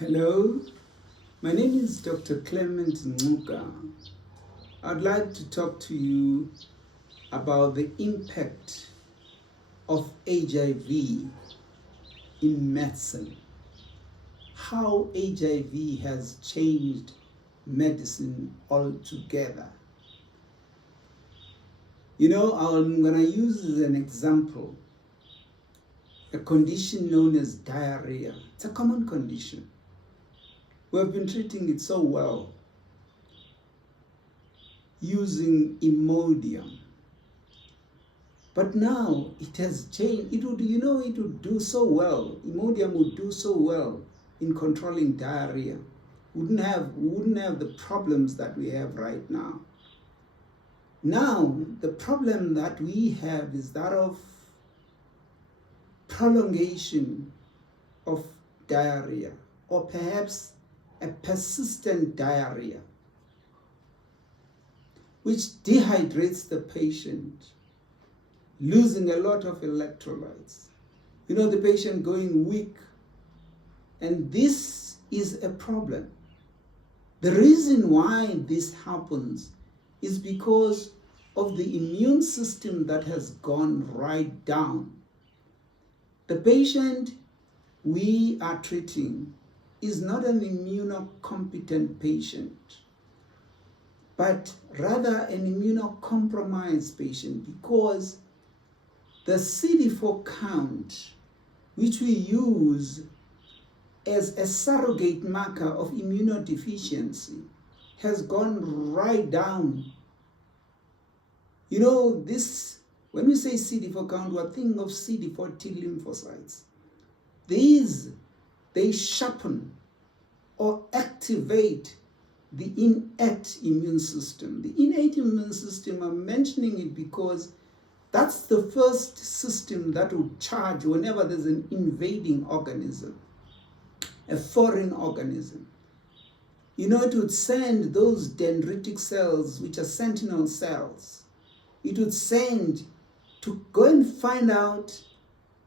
Hello, my name is Dr. Clement Nzuka. I'd like to talk to you about the impact of HIV in medicine, how HIV has changed medicine altogether. I'm going to use as an example a condition known as diarrhea. It's a common condition. We have been treating it so well using Imodium. But now it has changed. It would do so well. Imodium would do so well in controlling diarrhea. We wouldn't have the problems that we have right now. Now, the problem that we have is that of prolongation of diarrhea, or perhaps a persistent diarrhea, which dehydrates the patient, losing a lot of electrolytes. The patient going weak. And this is a problem. The reason why this happens is because of the immune system that has gone right down. The patient we are treating is not an immunocompetent patient, but rather an immunocompromised patient, because the CD4 count, which we use as a surrogate marker of immunodeficiency, has gone right down. When we say CD4 count, we're thinking of CD4 T lymphocytes. They sharpen or activate the innate immune system. The innate immune system, I'm mentioning it because that's the first system that will charge whenever there's an invading organism, a foreign organism. It would send those dendritic cells, which are sentinel cells. It would send to go and find out,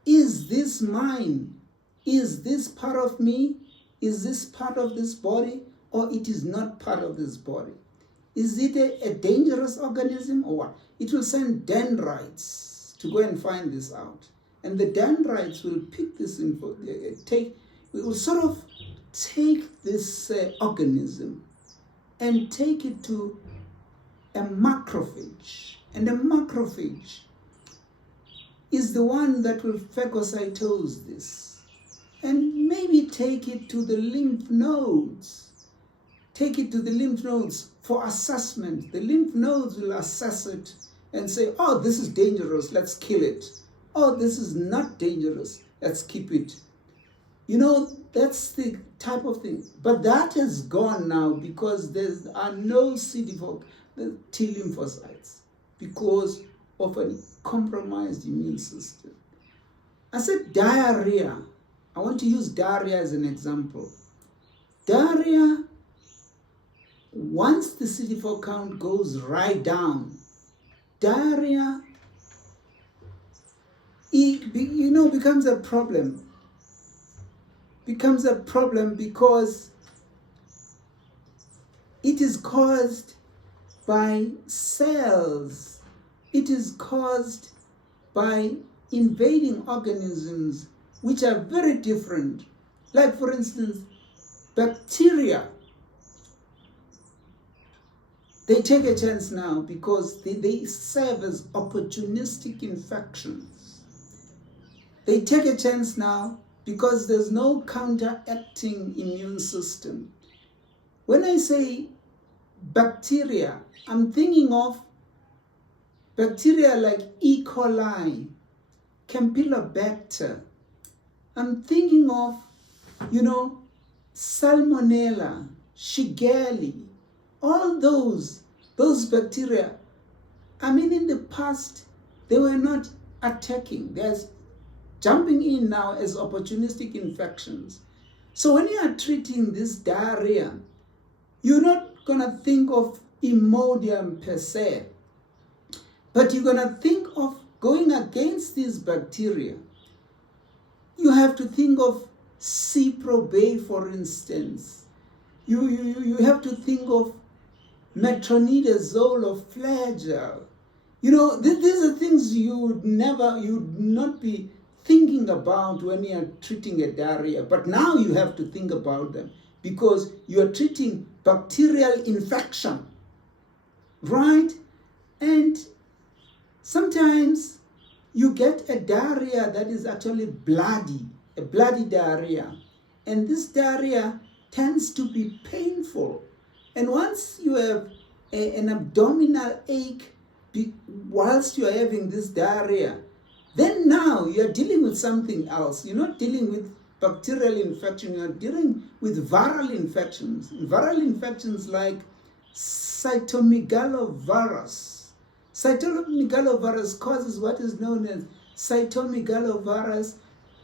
is this mine? Is this part of me? Is this part of this body? Or it is not part of this body? Is it a dangerous organism or what? It will send dendrites to go and find this out. And the dendrites will pick this info, it will sort of take this organism and take it to a macrophage. And a macrophage is the one that will phagocytose this and maybe take it to the lymph nodes. Take it to the lymph nodes for assessment. The lymph nodes will assess it and say, oh, this is dangerous, let's kill it. Oh, this is not dangerous, let's keep it. That's the type of thing. But that has gone now because there are no CD4 T lymphocytes because of a compromised immune system. I said diarrhea. I want to use diarrhea as an example. Diarrhea, once the CD4 count goes right down, diarrhea, becomes a problem. Becomes a problem because it is caused by cells. It is caused by invading organisms which are very different. Like, for instance, bacteria. They take a chance now because they serve as opportunistic infections. They take a chance now because there's no counteracting immune system. When I say bacteria, I'm thinking of bacteria like E. coli, Campylobacter. I'm thinking of, Salmonella, Shigella, all those bacteria. In the past, they were not attacking. There's jumping in now as opportunistic infections. So when you are treating this diarrhea, you're not going to think of Imodium per se, but you're going to think of going against these bacteria. You have to think of Ciprobay, for instance. You have to think of metronidazole or Flagyl. These are things you'd not be thinking about when you're treating a diarrhea. But now you have to think about them because you're treating bacterial infection, right? And sometimes you get a diarrhea that is actually bloody, a bloody diarrhea. And this diarrhea tends to be painful. And once you have an abdominal ache whilst you are having this diarrhea, then now you are dealing with something else. You're not dealing with bacterial infection, you are dealing with viral infections. Viral infections like cytomegalovirus. Cytomegalovirus causes what is known as cytomegalovirus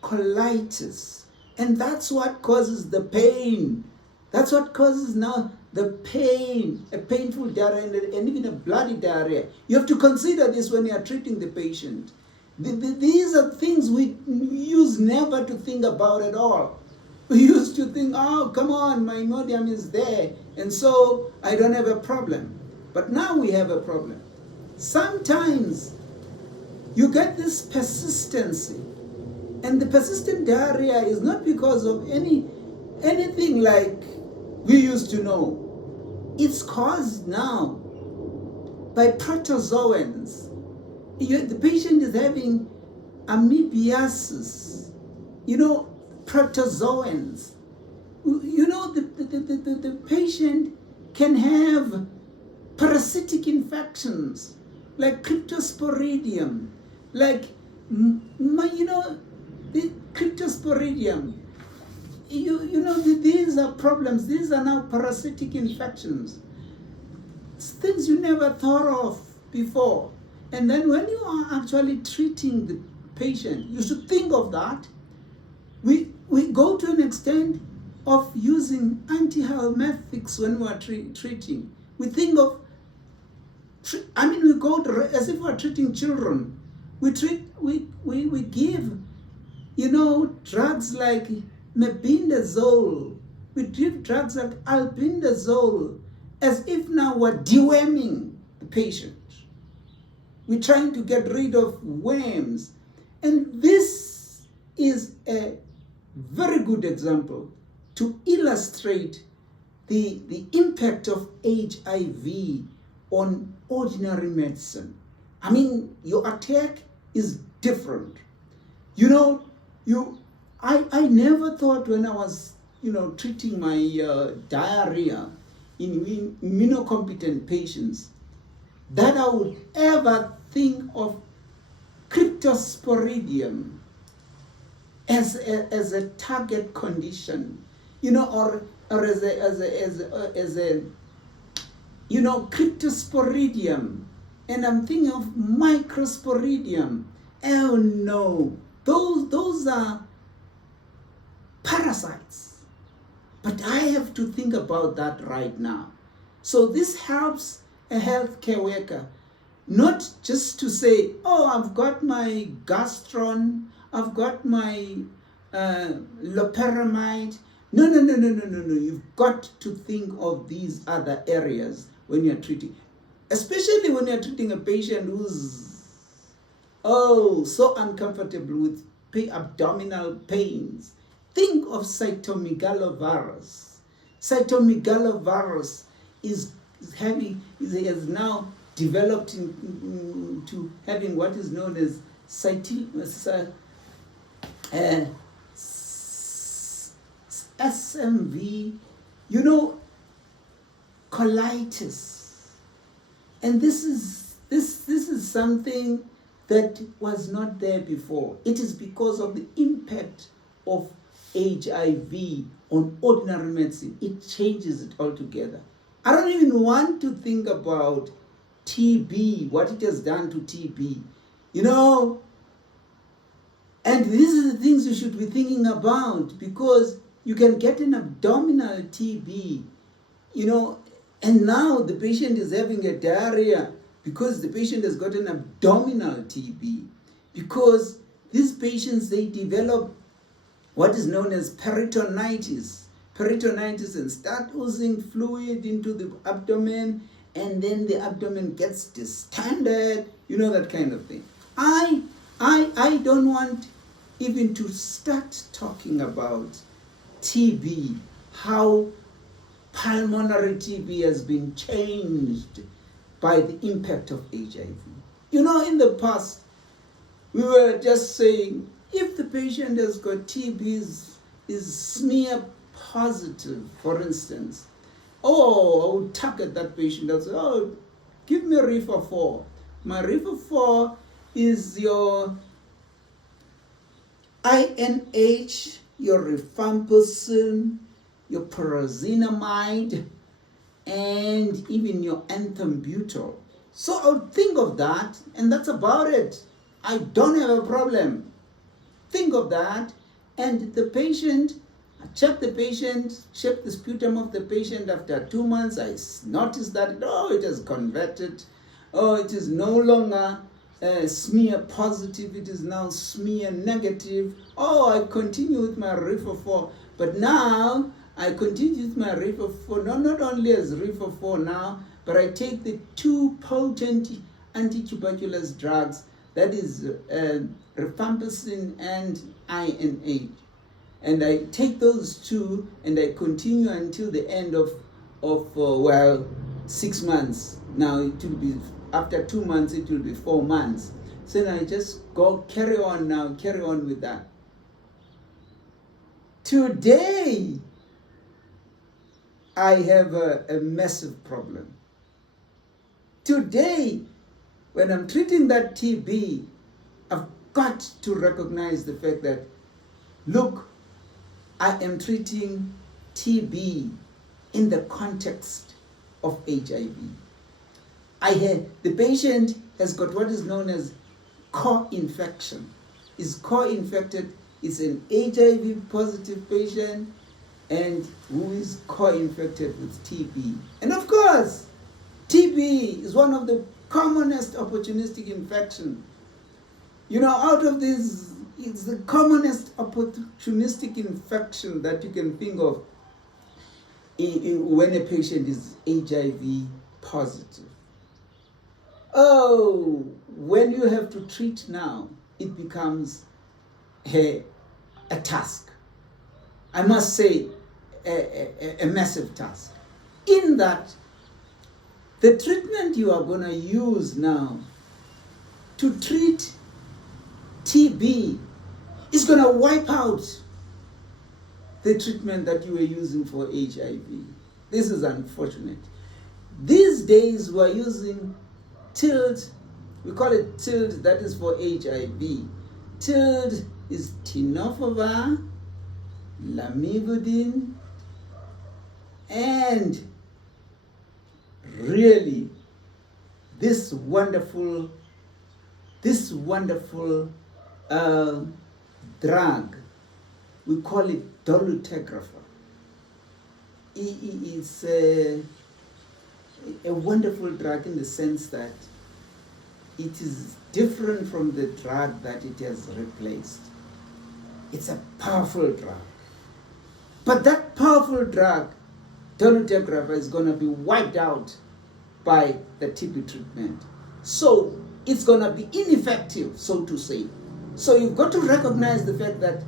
colitis. And that's what causes the pain. That's what causes now the pain, a painful diarrhea and even a bloody diarrhea. You have to consider this when you are treating the patient. These are things we used never to think about at all. We used to think, oh, come on, my Imodium is there, and so I don't have a problem. But now we have a problem. Sometimes you get this persistency, and the persistent diarrhea is not because of anything like we used to know. It's caused now by protozoans. The patient is having amoebiasis, protozoans. The patient can have parasitic infections like cryptosporidium, like, the cryptosporidium. These are problems. These are now parasitic infections. It's things you never thought of before. And then when you are actually treating the patient, you should think of that. We go to an extent of using antihelminthics when we are treating. We think of, we go to, as if we are treating children. We give, drugs like mebendazole. We give drugs like albendazole as if now we're deworming the patient. We're trying to get rid of worms. And this is a very good example to illustrate the impact of HIV on ordinary medicine. Your attack is different. I never thought when I was, treating my diarrhea in immunocompetent patients that I would ever think of cryptosporidium as a target condition, or as a cryptosporidium, and I'm thinking of microsporidium. Oh no, those are parasites. But I have to think about that right now. So this helps a healthcare worker not just to say, oh, I've got my gastron, I've got my loperamide. No. You've got to think of these other areas when you're treating, especially when you're treating a patient who's, so uncomfortable with abdominal pains. Think of cytomegalovirus. Cytomegalovirus has now developed into having what is known as SMV, colitis. And this is something that was not there before. It is because of the impact of HIV on ordinary medicine. It changes it altogether. I don't even want to think about TB, what it has done to TB. And these are the things you should be thinking about, because you can get an abdominal TB, and now the patient is having a diarrhea because the patient has got an abdominal TB. Because these patients, they develop what is known as peritonitis, and start oozing fluid into the abdomen, and then the abdomen gets distended, that kind of thing. I don't want even to start talking about TB, how pulmonary TB has been changed by the impact of HIV. In the past, we were just saying, if the patient has got TB, is smear positive, for instance, I would target that patient and say, give me Reefer 4. My Reefer 4 is your INH, your rifampicin, your pyrazinamide, and even your ethambutol. So I would think of that, and that's about it. I don't have a problem. Think of that, and the patient, I check the sputum of the patient after 2 months. I notice that, it has converted. It is no longer smear positive, it is now smear negative. I continue with my Reefer 4, but now I continue with my Reefer 4, not only as Reefer 4 now, but I take the 2 potent anti-tuberculous drugs, that is rifampicin and INH. And I take those 2 and I continue until the end of 6 months. Now it will be, after 2 months, it will be 4 months. So now I just carry on with that. Today, I have a massive problem. Today, when I'm treating that TB, I've got to recognize the fact that, look, I am treating TB in the context of HIV. The patient has got what is known as co-infection. Is co-infected, is an HIV positive patient and who is co-infected with TB. And of course, TB is one of the commonest opportunistic infection. Out of this, it's the commonest opportunistic infection that you can think of when a patient is HIV positive. When you have to treat now, it becomes a task. I must say, a massive task. In that, the treatment you are going to use now to treat TB is going to wipe out the treatment that you were using for HIV. This is unfortunate. These days we're using TILD, we call it TILD, that is for HIV. TILD is tenofovir, lamivudine, and really this wonderful drug, we call it Dolutegravir. It's a wonderful drug in the sense that it is different from the drug that it has replaced. It's a powerful drug. But that powerful drug, Dolutegravir, is going to be wiped out by the TB treatment. So it's going to be ineffective, so to say. So you've got to recognize the fact that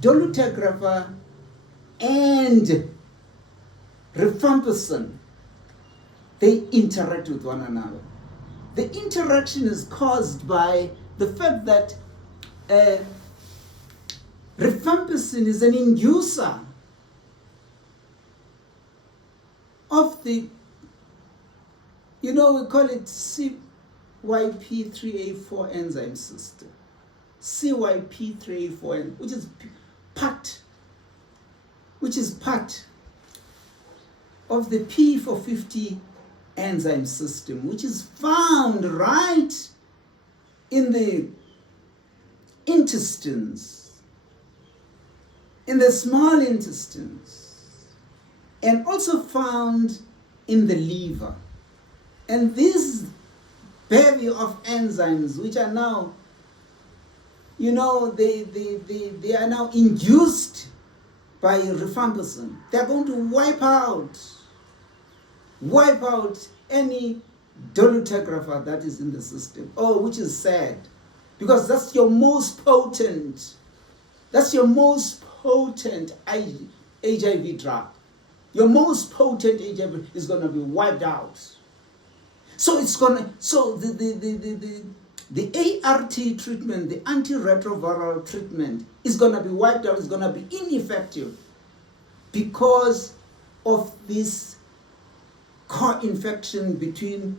Dolutegravir and rifampicin, they interact with one another. The interaction is caused by the fact that rifampicin is an inducer of the, we call it CYP3A4 enzyme system. CYP3A4, which is part of the P450 enzyme system, which is found right in the intestines, in the small intestines, and also found in the liver. And this bevy of enzymes, which are now they are now induced by rifampicin. They're going to wipe out any dolutegravir that is in the system. Oh, which is sad, because that's your most potent HIV drug. Your most potent HIV is going to be wiped out. So the ART treatment, the antiretroviral treatment, is going to be wiped out. It's going to be ineffective because of this co-infection between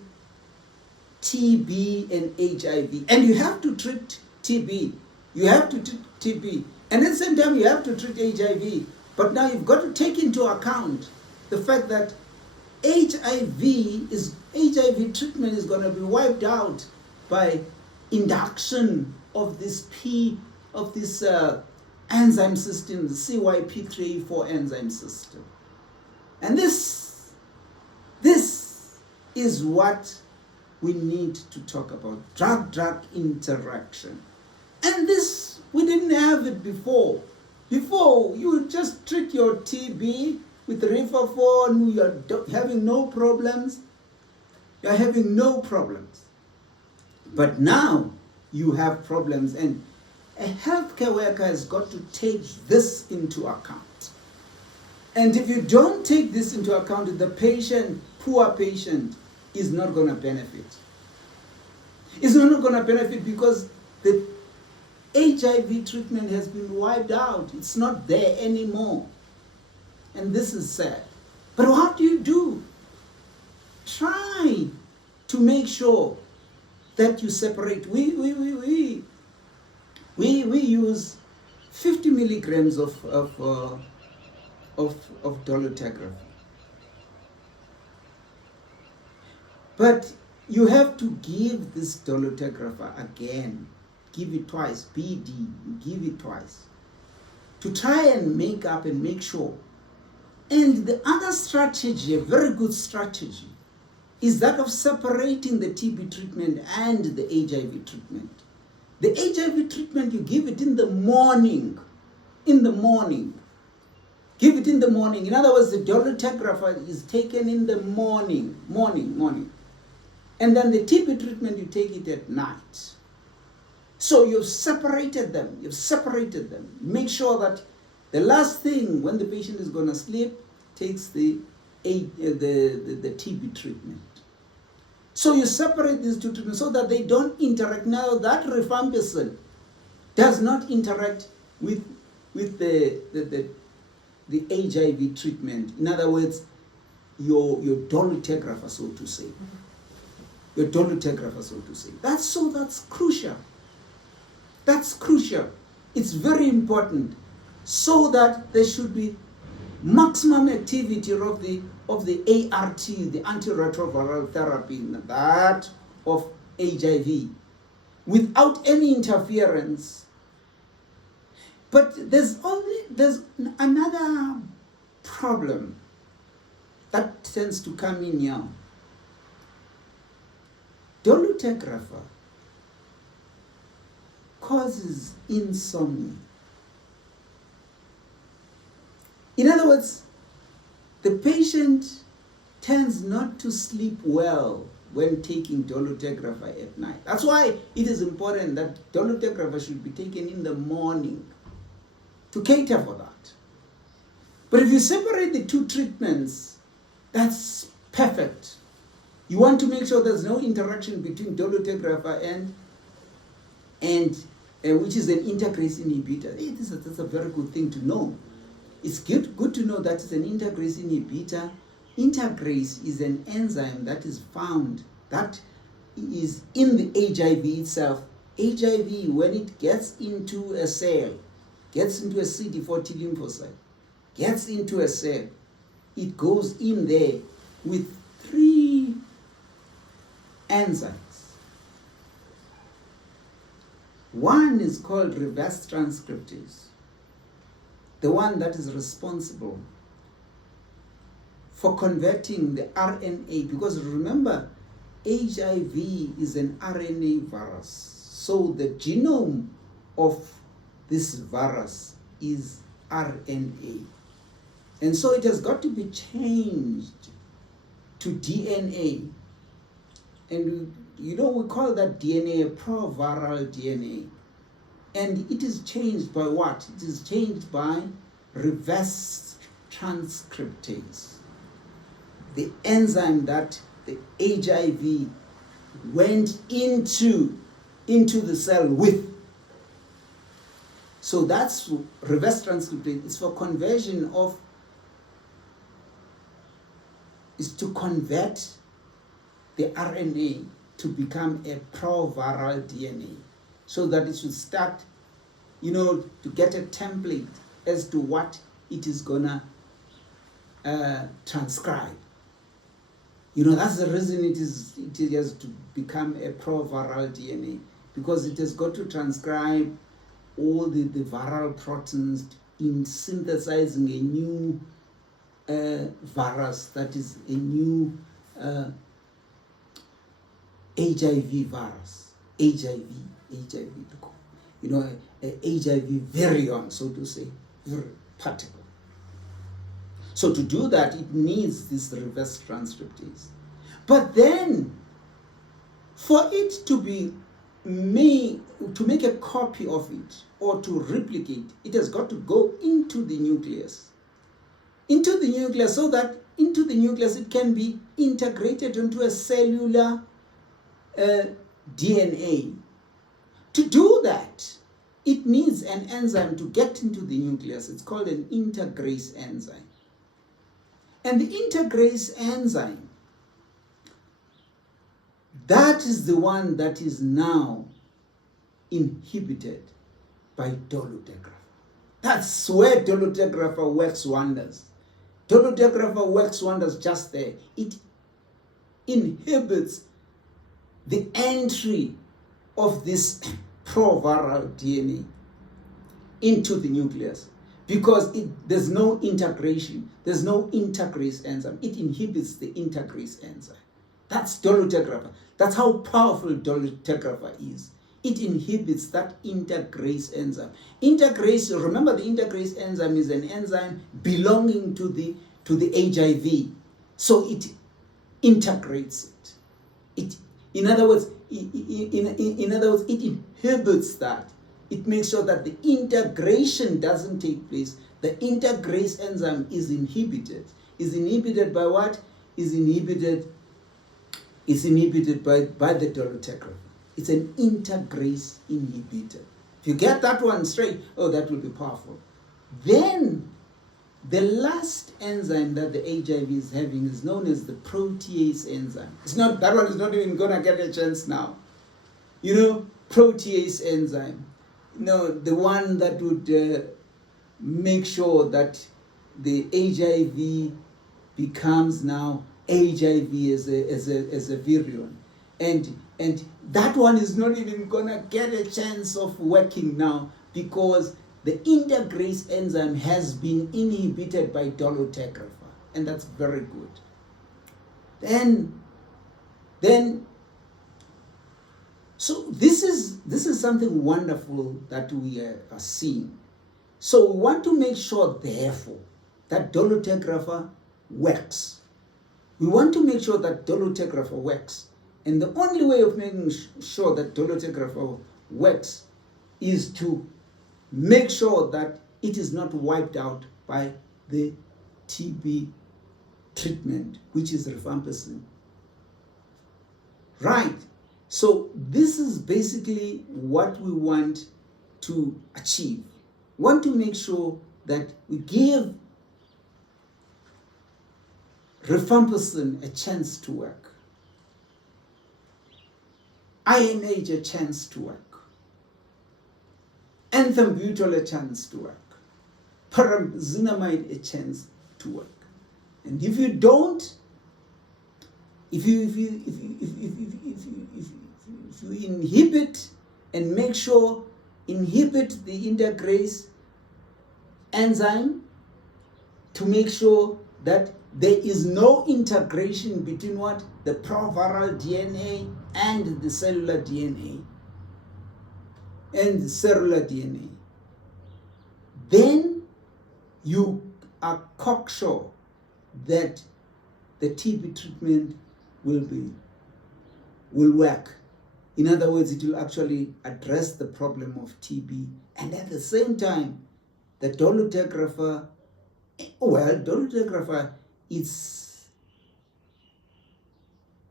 TB and HIV. And you have to treat TB. And at the same time, you have to treat HIV. But now you've got to take into account the fact that HIV treatment is going to be wiped out by induction of this enzyme system, the CYP3A4 enzyme system. And this is what we need to talk about, drug-drug interaction. And this, we didn't have it before. Before, you would just treat your TB with Rifampicin, you're having no problems. You're having no problems. But now you have problems, and a healthcare worker has got to take this into account. And if you don't take this into account, the patient, poor patient, is not going to benefit. It's not going to benefit because the HIV treatment has been wiped out. It's not there anymore. And this is sad. But what do? Try to make sure that you separate. We use 50 milligrams of dolutegravir. But you have to give this dolutegravir again. Give it twice. BD, give it twice. To try and make up and make sure. And the other strategy, a very good strategy, is that of separating the TB treatment and the HIV treatment. The HIV treatment, you give it in the morning. Give it in the morning. In other words, the dolutegravir is taken in the morning. And then the TB treatment, you take it at night. So you've separated them. Make sure that the last thing when the patient is going to sleep takes the TB treatment. So you separate these two treatments so that they don't interact. Now that rifampicin does not interact with the HIV treatment. In other words, your dolutegravir, so to say. That's crucial. That's crucial. It's very important, so that there should be maximum activity of the ART, the Antiretroviral Therapy, that of HIV, without any interference. But there's another problem that tends to come in here. Dolutegravir causes insomnia. In other words, the patient tends not to sleep well when taking dolutegravir at night. That's why it is important that dolutegravir should be taken in the morning to cater for that. But if you separate the two treatments, that's perfect. You want to make sure there's no interaction between dolutegravir and which is an integrase inhibitor. That's a very good thing to know. It's good to know that it's an integrase inhibitor. Integrase is an enzyme that is found, that is in the HIV itself. HIV, when it gets into a cell, gets into a CD40 lymphocyte, gets into a cell, it goes in there with 3 enzymes. One is called reverse transcriptase, the one that is responsible for converting the RNA, because remember, HIV is an RNA virus. So the genome of this virus is RNA. And so it has got to be changed to DNA. And we call that DNA a proviral DNA. And it is changed by what? It is changed by reverse transcriptase, the enzyme that the HIV went into the cell with. So that's reverse transcriptase. It's for conversion of, is to convert the RNA to become a proviral DNA, so that it should start, to get a template as to what it is gonna transcribe. That's the reason it has to become a proviral DNA, because it has got to transcribe all the viral proteins in synthesizing a new virus, that is a new HIV virus, HIV, a HIV virion, so to say, particle. So to do that, it needs this reverse transcriptase. But then, for it to be to make a copy of it or to replicate, it has got to go into the nucleus. Into the nucleus, so that into the nucleus it can be integrated into a cellular DNA. To do that, it needs an enzyme to get into the nucleus. It's called an integrase enzyme. And the integrase enzyme, that is the one that is now inhibited by Dolutegravir. That's where Dolutegravir works wonders. Dolutegravir works wonders just there. It inhibits the entry of this proviral DNA into the nucleus, because there's no integration, there's no integrase enzyme. It inhibits the integrase enzyme. That's Dolutegravir. That's how powerful Dolutegravir is. It inhibits that integrase enzyme. Integrase, remember, the integrase enzyme is an enzyme belonging to the HIV. So it integrates it. In other words, it inhibits that. It makes sure that the integration doesn't take place. The integrase enzyme is inhibited. Is inhibited by what? Is inhibited by the Dolutegravir. It's an integrase inhibitor. If you get that one straight, that will be powerful. Then the last enzyme that the HIV is having is known as the protease enzyme. That one is not even gonna get a chance now. Protease enzyme. The one that would make sure that the HIV becomes now HIV as a virion. And that one is not even gonna get a chance of working now, because the integrase enzyme has been inhibited by Dolutegravir, and that's very good. Then so this is something wonderful that we are seeing. So we want to make sure, therefore, that Dolutegravir works. We want to make sure that Dolutegravir works. And the only way of making sure that Dolutegravir works is to make sure that it is not wiped out by the TB treatment, which is rifampicin. Right. So this is basically what we want to achieve. We want to make sure that we give rifampicin a chance to work, INH a chance to work, ethambutol a chance to work, pyrazinamide a chance to work. And if you don't, if you inhibit and make sure inhibit the integrase enzyme to make sure that there is no integration between what? The proviral DNA and the cellular DNA. and the cellular DNA, then you are cocksure that the TB treatment will work. In other words, it will actually address the problem of TB, and at the same time, the dolutegravir, dolutegravir is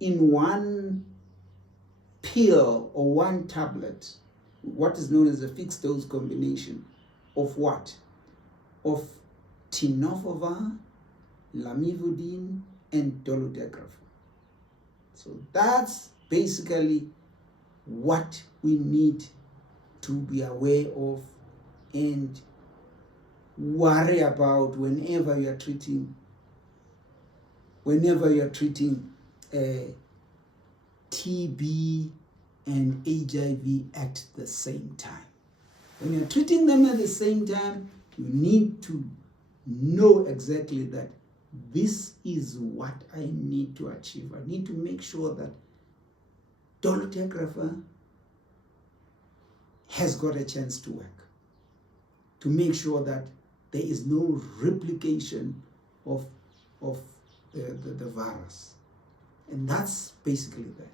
in one pill or one tablet, what is known as a fixed dose combination of what? Of tenofovir, lamivudine, and dolutegravir. So that's basically what we need to be aware of and worry about whenever you are treating TB and HIV at the same time. When you're treating them at the same time, you need to know exactly that this is what I need to achieve. I need to make sure that dolutegravir has got a chance to work, to make sure that there is no replication of the virus. And that's basically that.